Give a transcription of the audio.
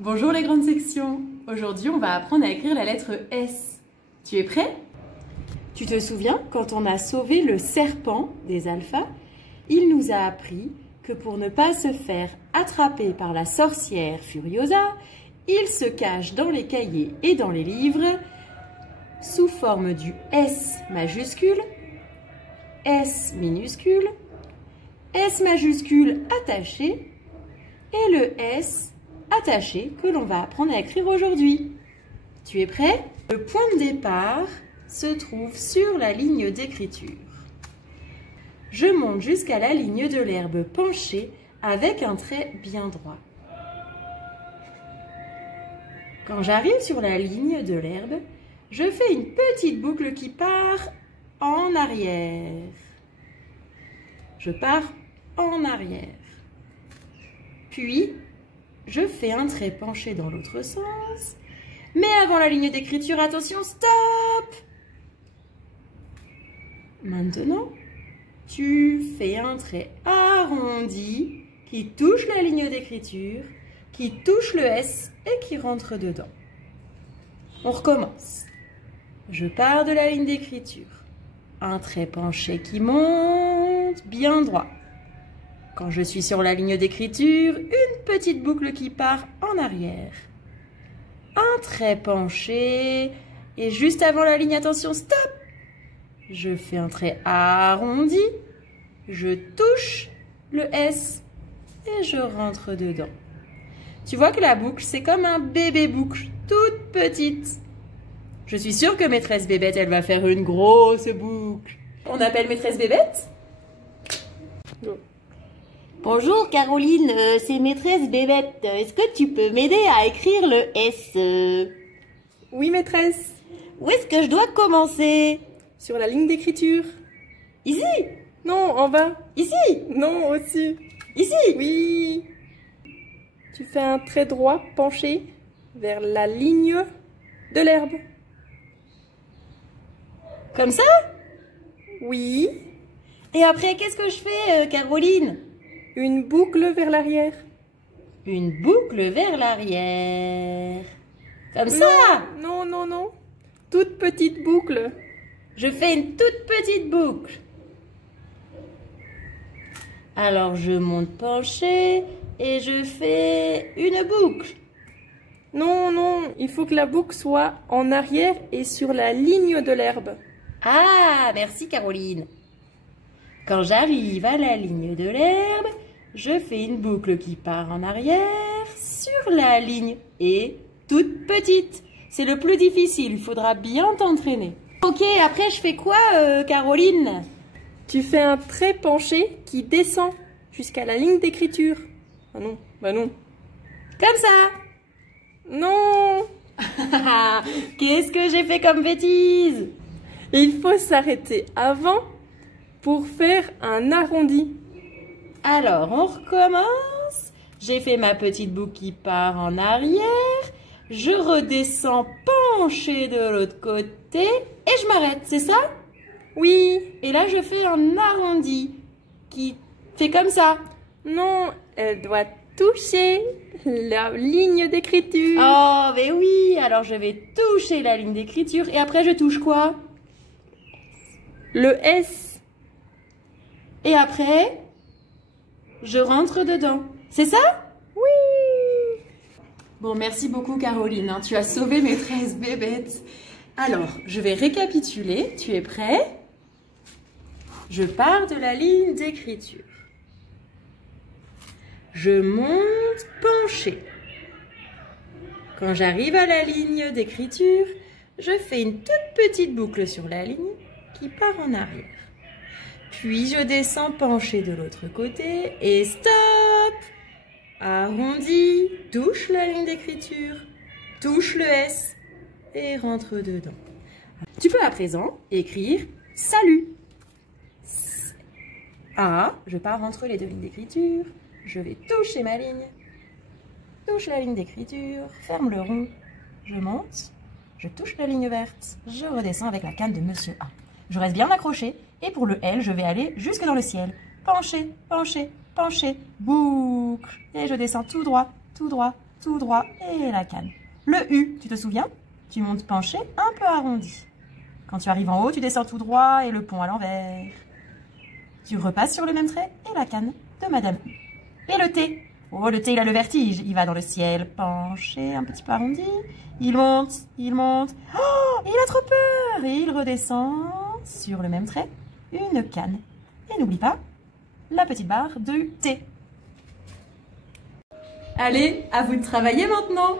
Bonjour les grandes sections. Aujourd'hui, on va apprendre à écrire la lettre S. Tu es prêt? Tu te souviens, quand on a sauvé le serpent des alphas, il nous a appris que pour ne pas se faire attraper par la sorcière Furiosa, il se cache dans les cahiers et dans les livres sous forme du S majuscule, S minuscule, S majuscule attaché et le S attaché que l'on va apprendre à écrire aujourd'hui. Tu es prêt? Le point de départ se trouve sur la ligne d'écriture. Je monte jusqu'à la ligne de l'herbe penchée avec un trait bien droit. Quand j'arrive sur la ligne de l'herbe, je fais une petite boucle qui part en arrière. Je pars en arrière. Puis, je fais un trait penché dans l'autre sens. Mais avant la ligne d'écriture, attention, stop! Maintenant, tu fais un trait arrondi qui touche la ligne d'écriture, qui touche le S et qui rentre dedans. On recommence. Je pars de la ligne d'écriture. Un trait penché qui monte bien droit. Quand je suis sur la ligne d'écriture, une petite boucle qui part en arrière. Un trait penché et juste avant la ligne, attention, stop! Je fais un trait arrondi, je touche le S et je rentre dedans. Tu vois que la boucle, c'est comme un bébé boucle, toute petite. Je suis sûre que maîtresse Bébête, elle va faire une grosse boucle. On appelle maîtresse Bébête? Bonjour Caroline, c'est maîtresse Bébête. Est-ce que tu peux m'aider à écrire le S? Oui, maîtresse. Où est-ce que je dois commencer? Sur la ligne d'écriture. Ici? Non, en bas. Ici? Non, au-dessus. Ici? Oui. Tu fais un trait droit penché vers la ligne de l'herbe. Comme ça? Oui. Et après, qu'est-ce que je fais, Caroline? Une boucle vers l'arrière. Une boucle vers l'arrière. Comme ça? Non, non, non. Toute petite boucle. Je fais une toute petite boucle. Alors, je monte penché et je fais une boucle. Non, non, il faut que la boucle soit en arrière et sur la ligne de l'herbe. Ah, merci Caroline. Quand j'arrive à la ligne de l'herbe, je fais une boucle qui part en arrière sur la ligne et toute petite. C'est le plus difficile, il faudra bien t'entraîner. Ok, après je fais quoi, Caroline? Tu fais un trait penché qui descend jusqu'à la ligne d'écriture. Ah non, bah non. Comme ça. Non. Qu'est-ce que j'ai fait comme bêtise? Il faut s'arrêter avant pour faire un arrondi. Alors, on recommence. J'ai fait ma petite boucle qui part en arrière. Je redescends penché de l'autre côté et je m'arrête, c'est ça? Oui. Et là, je fais un arrondi qui fait comme ça. Non, elle doit toucher la ligne d'écriture. Oh, mais oui. Alors, je vais toucher la ligne d'écriture et après, je touche quoi? Le S. Et après, je rentre dedans. C'est ça? Oui. Bon, merci beaucoup Caroline, hein. Tu as sauvé maîtresse Bébête. Alors, je vais récapituler. Tu es prêt? Je pars de la ligne d'écriture. Je monte penché. Quand j'arrive à la ligne d'écriture, je fais une toute petite boucle sur la ligne qui part en arrière. Puis je descends penché de l'autre côté et stop! Arrondi, touche la ligne d'écriture, touche le S et rentre dedans. Tu peux à présent écrire salut. Je pars entre les deux lignes d'écriture, je vais toucher ma ligne, touche la ligne d'écriture, ferme le rond, je monte, je touche la ligne verte, je redescends avec la canne de Monsieur A. Je reste bien accroché et pour le L, je vais aller jusque dans le ciel. Penché, penché, penché, boucle. Et je descends tout droit, tout droit et la canne. Le U, tu te souviens? Tu montes penché, un peu arrondi. Quand tu arrives en haut, tu descends tout droit et le pont à l'envers. Tu repasses sur le même trait et la canne de Madame U. Et le T? Oh, le T, il a le vertige. Il va dans le ciel, penché, un petit peu arrondi. Il monte, il monte. Oh, il a trop peur. Et il redescend sur le même trait, une canne. Et n'oublie pas la petite barre de T. Allez, à vous de travailler maintenant.